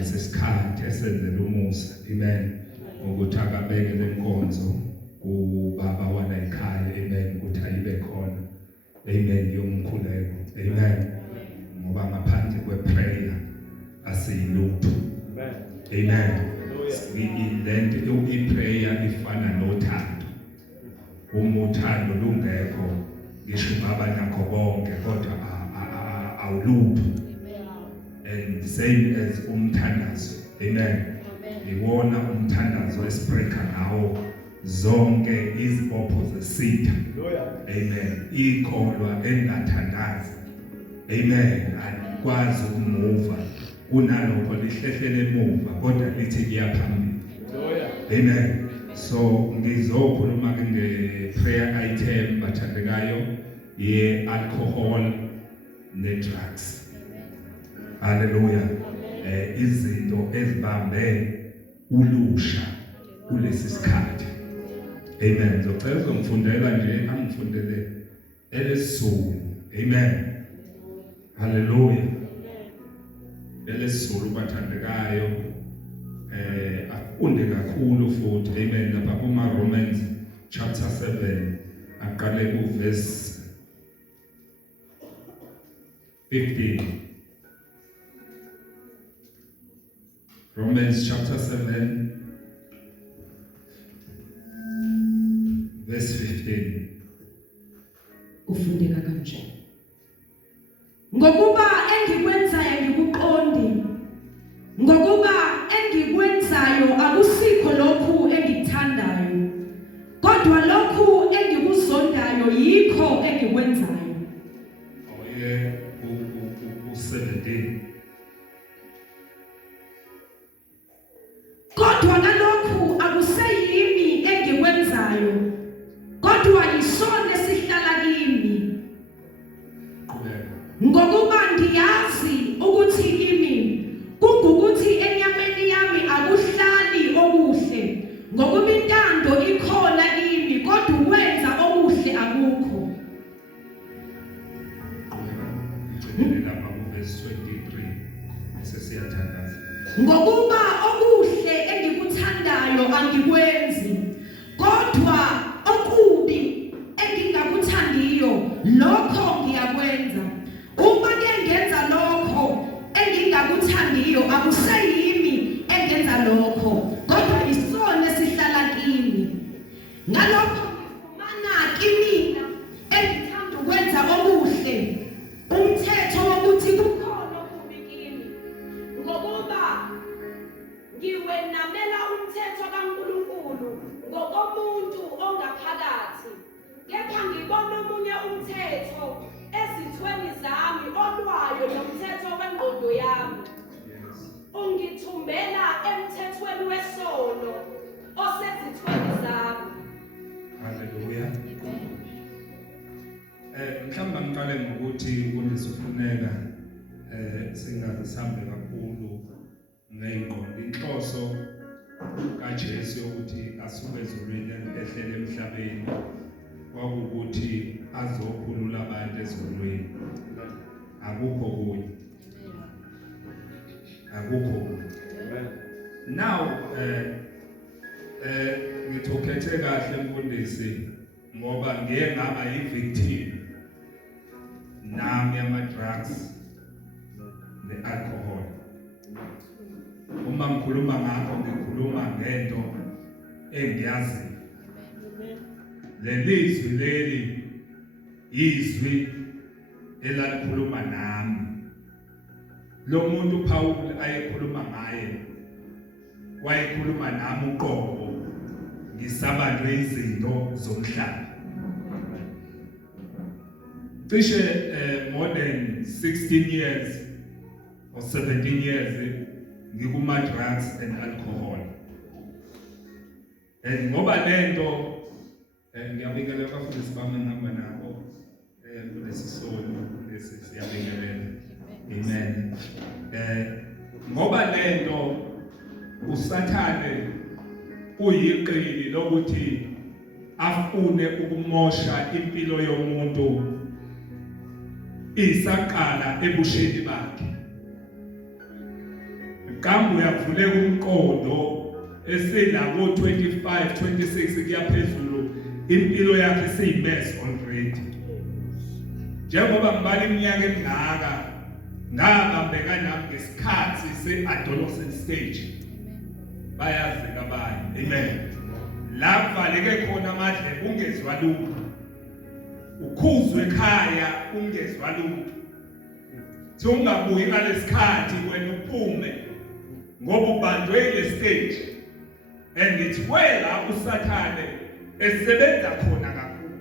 Isikhathi esenzele umusa, amen, ukuthi akabeke lenkonzo ubaba wala ekhaya, amen, ukuthi ayibe khona, amen, yomkhuleko, amen, ngoba ngaphandle kweprayer asiyilutho, amen. Lento iprayer ifana nothando, uma uthando lungekho ngisho ngaba nakho konke kodwa awulutho. And same as umthandazo, amen. Iwona umthandazo esibreaka ngawo zonke izibopho zesitha, amen. Ikholwa engathandazi, amen, akwazi ukumuva kunalokho lihlehlele emuva kodwa lithi kuyaphambili, amen. So ngizokhuluma nge prayer item bathandekayo ye alcohol ne drugs. Hallelujah. Izinto ezibambe ulusha kulesi sikhathi. Amen. Ngicela uzongifundela nje angifundele elesizulu. Amen. Hallelujah. Elesizulu bathandekayo afunde kakhulu futhi. Amen. Lapha kuma Romans chapter 7 aqale ku verse 15. Romans chapter 7 verse 15. Ufundeka kanje. Ngokuba engikwenzayo ngikuqondi. Ngokuba engikwenzayo akusikho lokhu engikuthandayo. Kodwa lokhu engikuzondayo yikho engikwenzayo. Oye u17. Kodwa nalokhu akuseyimi engikwenzayo kodwa yisona esihlala kimi ngokuba ngiyazi ukuthi kimi kungukuthi enyameni yami akuhlali okuhle ngokuba intando ikhona kimi kodwa ukwenza okuhle akukho. Lapha ku verse 23 sesiyathandaza. Ngokuba okuhle engikuthandayo angikwenzi kodwa okubi engingakuthandiyo lokho ngiyakwenza. Uma ke ngenza lokho engingakuthandiyo akuseyimi engenza lokho kodwa isona esihlala kimi. Ngalokho ngifumana kimina engithanda ukwenza okuhle umthetho wokuthi kukhona okubi kimi ngokuba ngiwenamela umthetho kaNkulunkulu ngokomuntu ongaphakathi kepha ngibona omunye umthetho ezithweni zami olwayo nomthetho wengqondo yami ungithumbela emthethweni wesono osezithweni zami. Hallelujah. Mhlawumbe ngiqale ngokuthi kunesifuneka singazisambe kakhulu ngengqondo. Inhloso kaJesu ukuthi asuke ezulwini ehlele emhlabeni kwakukuthi azokhulula abantu ezulwini. Akukho kunye. Akukho kunye. Now ngithokhethe kahle mfundisi ngoba ngeke ngaba yi-victim nami ama-drugs ne-alcohol. Uma ngikhuluma ngakho ngikhuluma ngento engiyazi. Lelizwi leli izwi elalikhuluma nami. Lo muntu Paul ayekhuluma ngaye wayekhuluma nami uqobo ngisabanjwe izinto zomhlaba. Cishe more than 16 years or 17 years ngikuma drugs and alcohol. Ngoba lento ngiyabingelela abafundisi bami ngihamba nabo kulesi sono lesi siyabingelela. Amen. Ngoba lento usathane uyiqili lokuthi afune ukumosha impilo yomuntu isaqala ebusheni bakhe. kambe uyavuleka umqondo eselabo 25 26 kuya phezulu impilo yakhe seyimess already. Njengoba ngibala iminyaka emingaka ngabambeka nami ngesikhathi se-adolescent stage. Bayazi kabani. Amen. La kuvaleke khona amadlebe ungezwa lutho. Ukhuzwe ekhaya ungezwa lutho. Thi ungabuyi ngalesikhathi wena uphume ngoba ubanjwe ile stage. And it's where usathane esebenza khona kakhulu.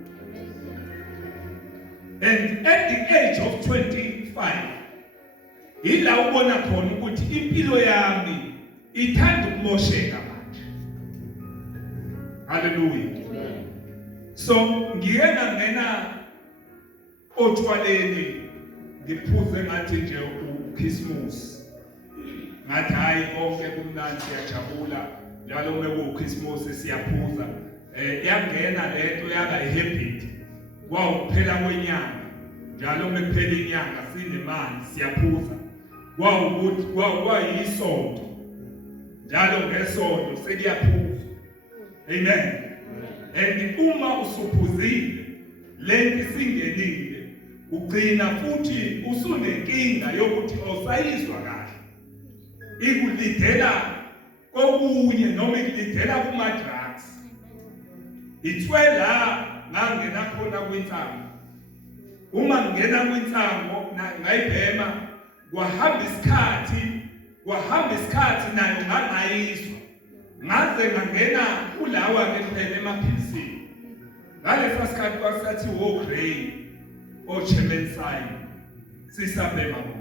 And at the age of 25 ila ubona khona ukuthi impilo yami ithanda ukumosheka manje. Hallelujah. So ngike ngangena otshwaleni ngiphuze ngathi nje uChristmas. Ngathi hayi konke kumnandi siyajabula njalo mekuChristmas siyaphuza. Yangena lento yaba ihabit. Kwawuphela kwenyanga njalo mekuphela inyanga sinemali siyaphuza. Kwawukuthi kwayisonto njalo ngesonto sekuyaphuza. Amen. And uma usuphuzile lento singenile ugcina futhi usunenkinga yokuthi awusayizwa kahle. Ikulidela kokunye noma ikulidela kuma drugs. Ithwela ngangena khona kwintsango. Uma ngena kwintsango ngayibhema kwahamba isikhathi nayo ngangayizwa. Ngaze ngangena kulawa ngephela emaphilisini. Ngalesa sikhathi kwasathi wo Gray oChemensai sisabema bo.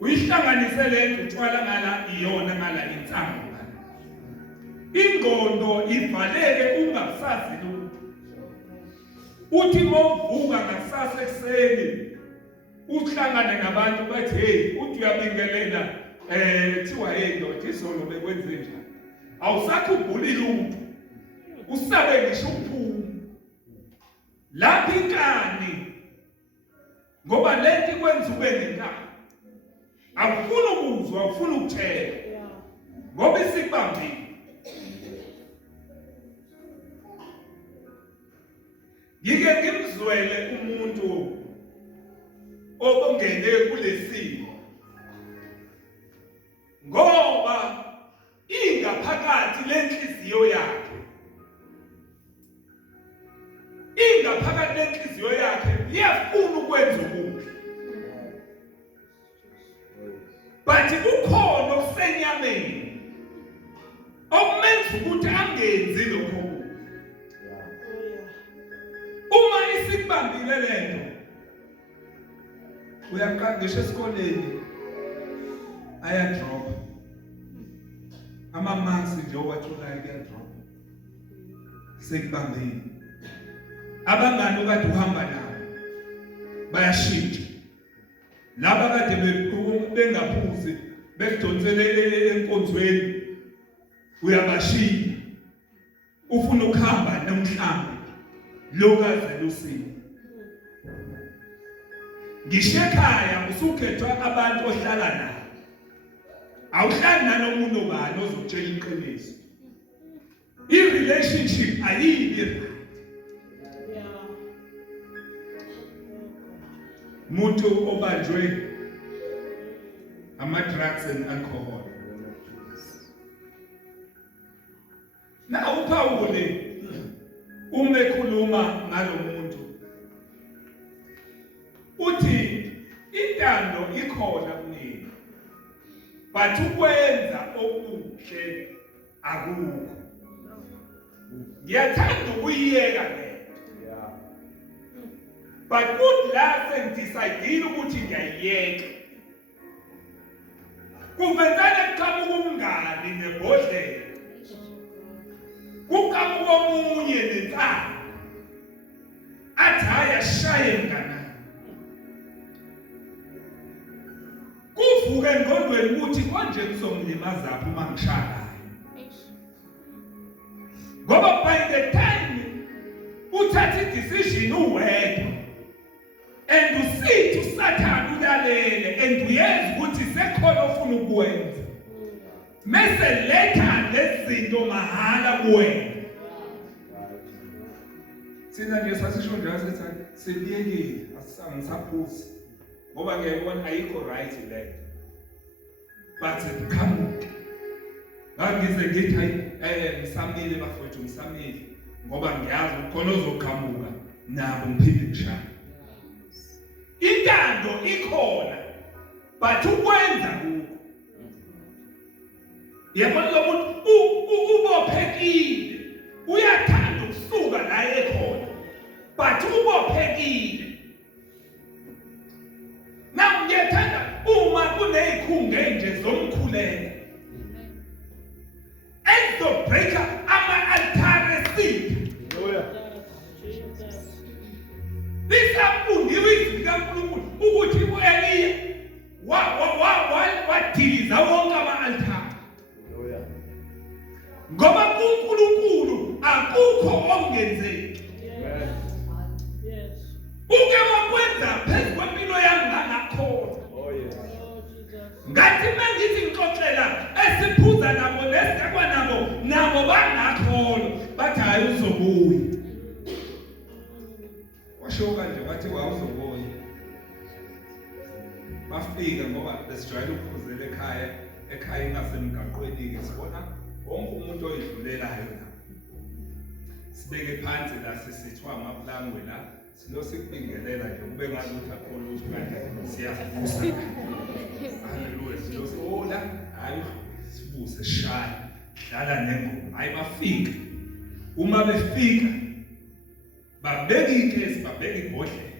Uyihlanganise lento utshwala ngala iyona ngala intsango. Ingqondo ivaleke ungasazi lutho. Uthi movuka ngasasa ekseni uhlangane nabantu bathi hey uthi uyabingelela thiwa hey ndoda izolo bekwenze njani. Awusakhumbuli lutho. Usabe ngisho ukuphuma. Lapha inkani ngoba lento ikwenza ube nenkani. Awufuna ukuzwa, awufuna ukuthela. Ngoba isikubambile. Ngike ngimzwele umuntu obongene kulesimo. Ngoba ingaphakathi lenhliziyo yakhe. Ingaphakathi lenhliziyo yakhe iyafuna ukwenza okuhle. But kukhona okusenyameni okumenza ukuthi angenzi lokho. Uma isikubambile lento uyaqala ngisho esikoleni aya drop ama marks nje owatholayo kuya drop sekubambile. Abangani okade uhamba nabo bayashintsha. Laba kade bengaphuzi bekudonsele enkonzweni uyabashiya. Ufuna ukuhamba namhlanje lokaze lusini. Ngishekhaya usukhethwa abantu ohlala nabo. Awuhlali nanomuntu obani ozokutshela iqiniso. I-relationship ayibi right. Muntu obanjwe ama-drugs and alcohol. Na uPawule umekhuluma ngalomuntu uthi intando ikhona kuningi but ukwenza okuhle akukho. Ngiyathanda ukuyiyeka le. But good la sengidecidile ukuthi ngiyayiyeka. Kuvenzana kuqhamuka umngani nebhodlela. Kuqhamuka omunye nensana. Athi haya shaye mngana. Kuvuke engqondweni ukuthi konje kuzomlimaza apho uma ngishaya. Ngoba by the time uthatha i-decision uwedwa and usithi usathana ulalele and uyenza ukuthi sekhona ofuna ukwenza. mese letha lezinto mahala kuwena. Sina nje sasisho nje asethi sibiyekile asisangisaphuzi ngoba ngiyabona ayikho right le. But come ngize ngithi hayi ngisamile bafowethu ngisamile ngoba ngiyazi ukhona ozoqhamuka nabo ngiphinde ngishaya. Intando ikhona but ukwenza kuko. Yabona lo muntu ubophekile uyathanda ukusuka la ekhona but ubophekile. Now ngiyathanda uma kunezikhunga nje zomkhulela ezobreaka ama-altare sitha. Lisafundiwe izwi likaNkulunkulu ukuthi u-Eliya wadiliza wonke ama-altare. Ngoba kuNkulunkulu akukho ongenzeki. Uke wakwenza phezu kwempilo yami ngangakholwa. Ngathi mangithi ngixoxela esiphuza nabo nesikakwa nabo bangakholwa bathi hayi uzobuya. Washoka nje wathi wawuzobuya. Bafika ngoba besijwayele ukuphuzela ekhaya ngasemgaqweni sibona wonke umuntu oyidlulelayo la. Sibeke phansi la sisithwa amaplangwe la silosikubingelela nje kube ngazuthi akholwa ukuthi manje siyafusa. Haleluya silosola hayi sibuse shaya dlala nengoma hayi bafika. Uma befika babeka ikhesi babeka ibhodlela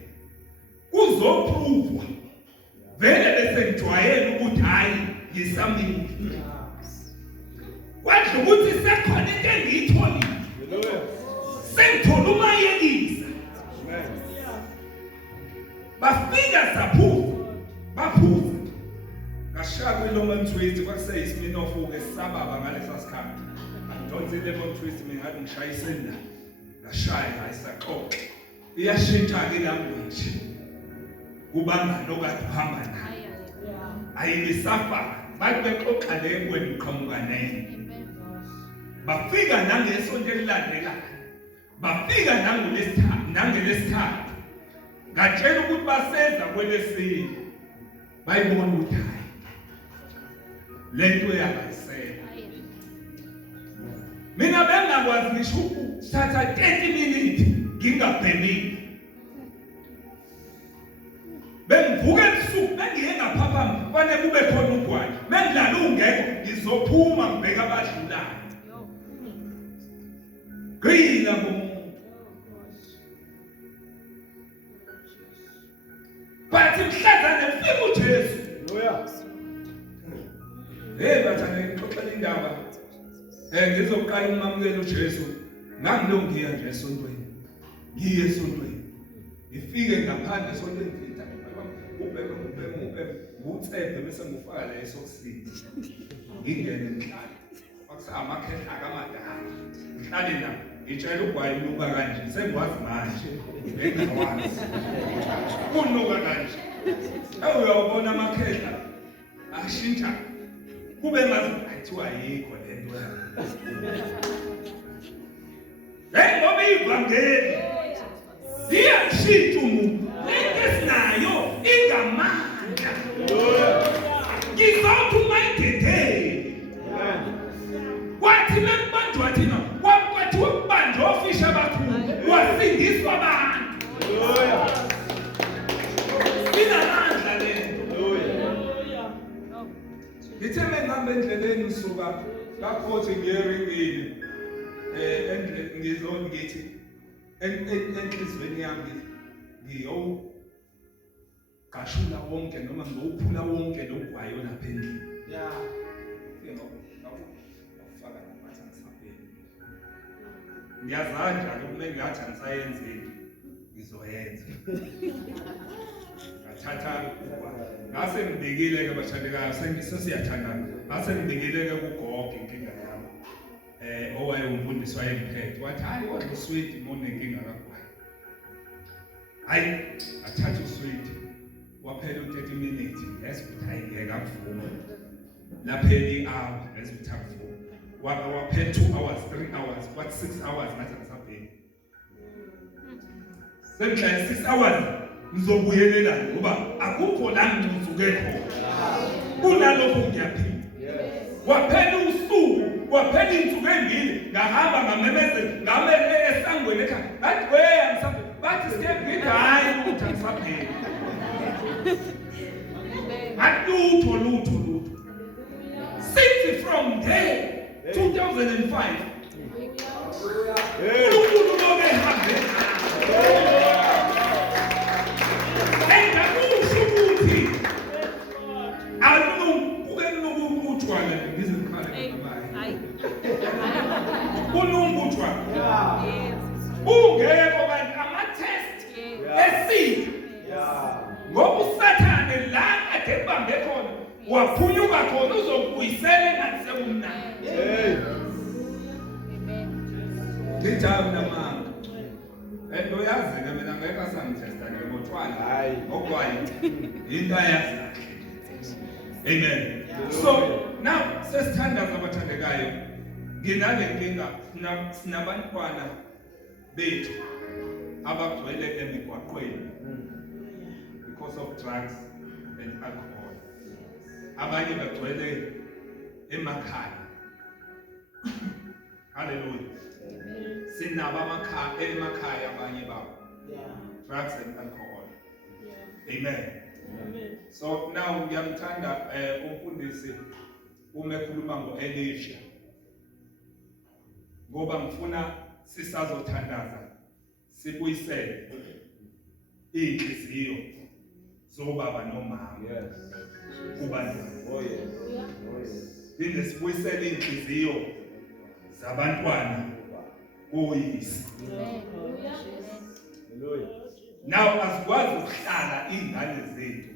kuzopruvwa vele bese ngijwayele ukuthi hayi ngisamile. Kwathi ukuthi sekhona into engiyitholile. Sengithola umayelisa. Bafika baphuza. Ngashaya kwi-lemon twist kwakuseyisiminofu ke sababa ngalesa sikhathi. Ngidonse i-lemon twist mina ngathi ngishayiseni la. Ngashaya ayisaqoqa. Iyashintsha ke language. Kubanga lokade uhamba naye. Ayilisafaka. Bathi bexoxa lengweni iqhamuka naye. Bafika nangesonto elilandelayo. Bafika nangelesithathu. Ngatshela ukuthi basenza kwelesine. Bayibona ukuthi hayi. Lento yakayisela. Mina bengakwazi ngisho ukuthatha 30 minutes ngingabhenile. Bengivuke ebusuku bengiye ngaphaphama kufanele kube khona ugwayi. Bengilala ungekho ngizophuma ngibheka abadlulayo. Gcina ngomuntu. Bathi mhlazane mfika uJesu. Bathane ngixoxela indaba. Ngizoqala ukumamukela uJesu. Ngangilongiya nje esontweni. Ngiye esontweni. Ngifike ngaphandle esontweni ngithatha ubheke ngutsembe bese ngufaka la esokisini. Ngingene ngihlala. Amakhehle akamadala. Ngihlale la ngitshela ugwayi luka kanje sengikwazi manje. Engikwazi. Kunuka kanje. Uyawubona amakhehla ashintsha. Kube ngazi ayithiwa yikho lento. Ngoba ivangeli siyashintsha umuntu. Lento esinayo ingamandla. Ngizawuthi mayidedeli. Kwathi mekubanjwa thina kwathi ukubanjwa ofisha abakhulu wasindiswa abantu. Inamandla lento. Ngithe mengihamba endleleni ngisuka kakhothe ngiyeringini. Ngithi enhlizweni yami ngiyogashula wonke noma ngowuphula wonke logwayo lapha endlini. Ngiyafaka nabathi ngisaphelile. Ngiyazanja kumele ngathi angisayenzeni ngizoyenza. Ngathatha ngase ngibikile ke bashandekayo sesiyathandana. Ngase ngibikile ke kugogo inkinga yami. Owayengumfundisi wayemphethe wathi hayi kodwa usweet mone inkinga kakhulu. Hayi athatha usweet waphela u30 minutes yesibhayi ngeke akuvuma. lapheli hour as we talk for waphe 2 hours 3 hours what 6 hours ngathi ngisapheli sengihlala 6 hours ngizobuyelela ngoba akukho la ngisuke khona kunalokho ngiyaphinda waphela usuku waphela insuku endile ngahamba ngamemezela ngamele esangweni ekhaya bathi weya msapheli bathi sike ngithi hayi ukuthi ngisapheli lutho since from there 2005 uNkulunkulu loke ehambe engakusho ukuthi alubuke lokubutshwana ngizikhala ngamaye kulungutshwana ungekho kanti ama-test esizwe ngoba usathane la ade kubambe khona waphunyuka khona uzokubuyisela engathi sekumnandi ngijabula namanga ento yazi-ke mina ngeke asangithesta nje ngotshwala hayi okwayo into ayazi kahle amen so now sesithandaza abathandekayo nginale nkinga sinabantwana bethu abagcwele emigwaqweni because of drugs and alcohol abanye bagcwele emakhaya hallelujah sinabo emakhaya abanye babo drugs and alcohol amen so now ngiyamthanda umfundisi uma ekhuluma ngo-Elisha ngoba ngifuna sisazothandaza sibuyisele inhliziyo zobaba nomama kubantwana phinde sibuyisele inhliziyo zabantwana koyise now asikwazi ukuhlala ingane zethu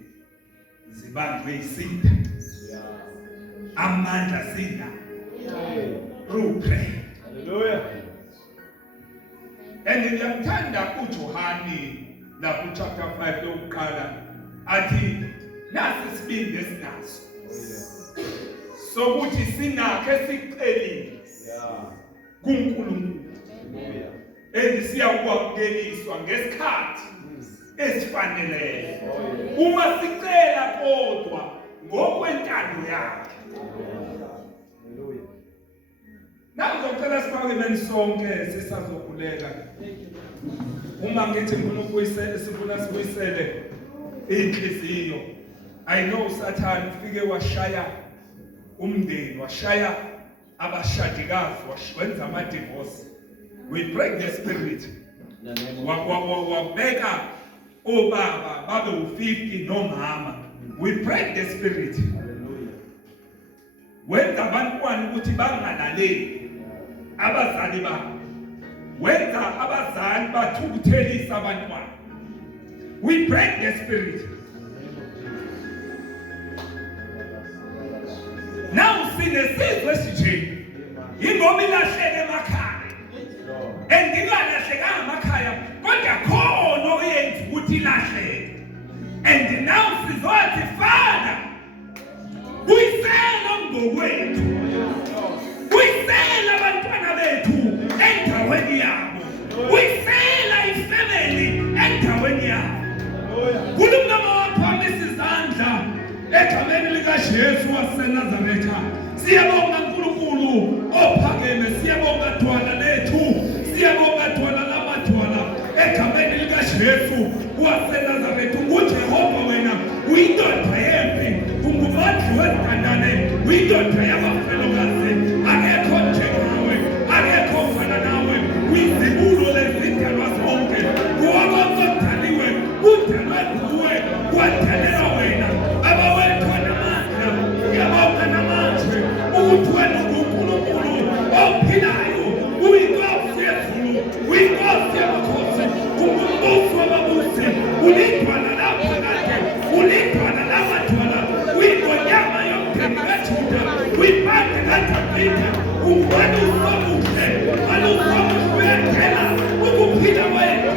zibanjwe isitha amandla sina through prayer and ngiyamthanda uJohani lapho chapter 5 lokuqala athi nasi sibindi esinaso sokuthi sinakho esicelile kuNkulunkulu siyakwamukeliswa ngesikhathi esifaneleyo uma sicela kodwa ngokwentando yakhe. Ngizocela sifake imeni sonke sisazokhuleka. Uma ngithi ngifuna ukubuyisela sifuna sibuyisele inhliziyo. I know Satan ufike washaya umndeni, washaya abashadikazi, wenza ama divorce. We break the spirit. Wabeka obaba babe u50 nomama. We break the spirit. Wenza abantwana ukuthi bangalaleli abazali babo. Wenza abazali bathukuthelisa abantwana. We break the spirit. Now sinesizwe esithini ingoba ilahleke emakhaya endingalahlekanga emakhaya kodwa khona oyenza ukuthi ilahleke and now sizothi Father uyisela ngokwethu uyisela abantwana bethu endaweni yabo uyisela ifamily endaweni yabo kulumama waphambisa izandla egameni likaJesu waseNazaretha. Siyabonga uNkulunkulu ophakeme, siyabonga Dwala lethu, siyabonga Dwala lamadwala egameni likaJesu waseNazaretha. UJehova wena uyindoda yempi, ungubandlu wezithandane, uyindoda yabafelokazi, akekho njengawe, akekho mfana nawe, uyizibulo lezidalwa zonke, kuwabazodaliwe, kudalwe kuwe, kwadalelwa wena. Ukuphinda kwethu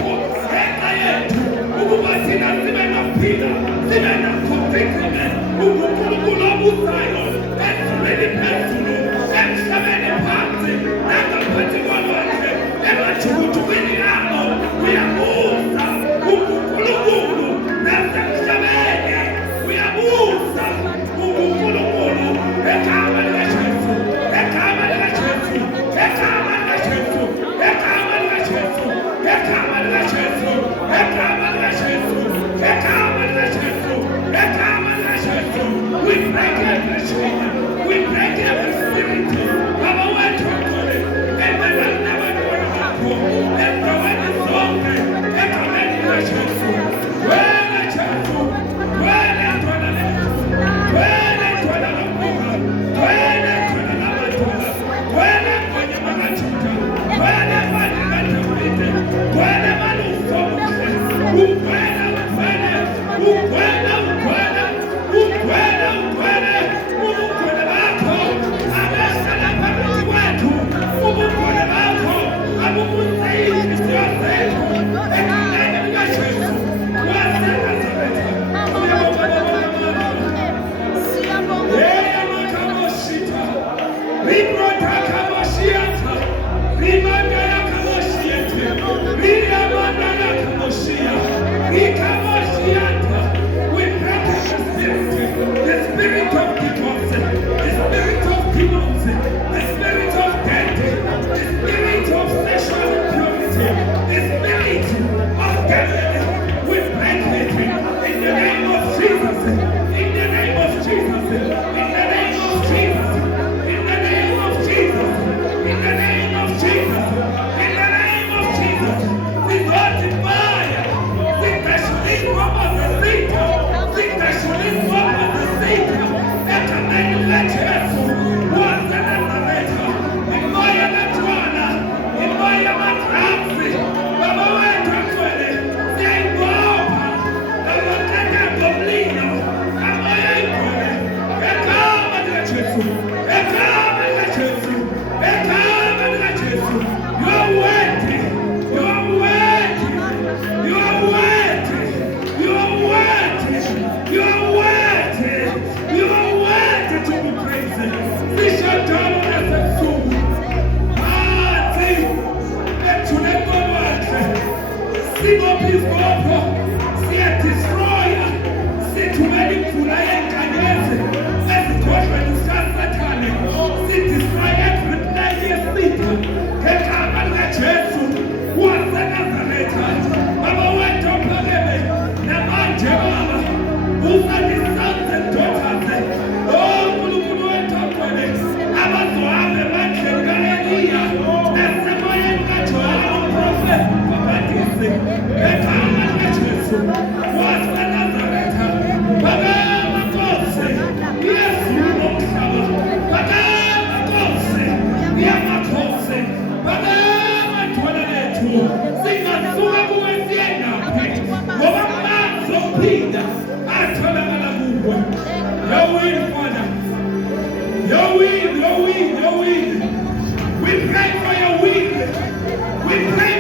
ngenxa yethu ukuba thina sibe siyaphila sibe na-commitment uNkulunkulu obusayo esibili phezulu emhlabeni phansi nangaphansi kolwandle emajukujukwini alo uyabusa uNkulunkulu nasemhlabeni uyabusa uNkulunkulu egama likaJesu egama likaJesu egama likaJesu egama likaJesu egama likaJesu egama likaJesu egama likaJesu egama likaJesu. We break every chain, we break every spirit baba wethu ngcwele engabantu bakho endaweni zonke egameni likaJesu wena Jesu wena ntwana lethu wena ntwana lombuka wena ntwana lamadodana wena mfanye makajuda wena mfanye kaDavide wena maluso muhle uwena uwena uwena uwena uwena uwena ubukhona bakho abahlala phakathi kwethu ubukhona bakho abubusayini isizwe sethu egameni likaJesu waseNazaretha. We break the spirit of divorce, the spirit of demons, the spirit of death, the spirit of sexual impurity, the spirit of death. We break it in the name of Jesus, in the name of Jesus, in the name of Jesus, in the name of Jesus, in the name of Jesus, in the name of Jesus. We glorify, sing the Your will. We pray for your will. We pray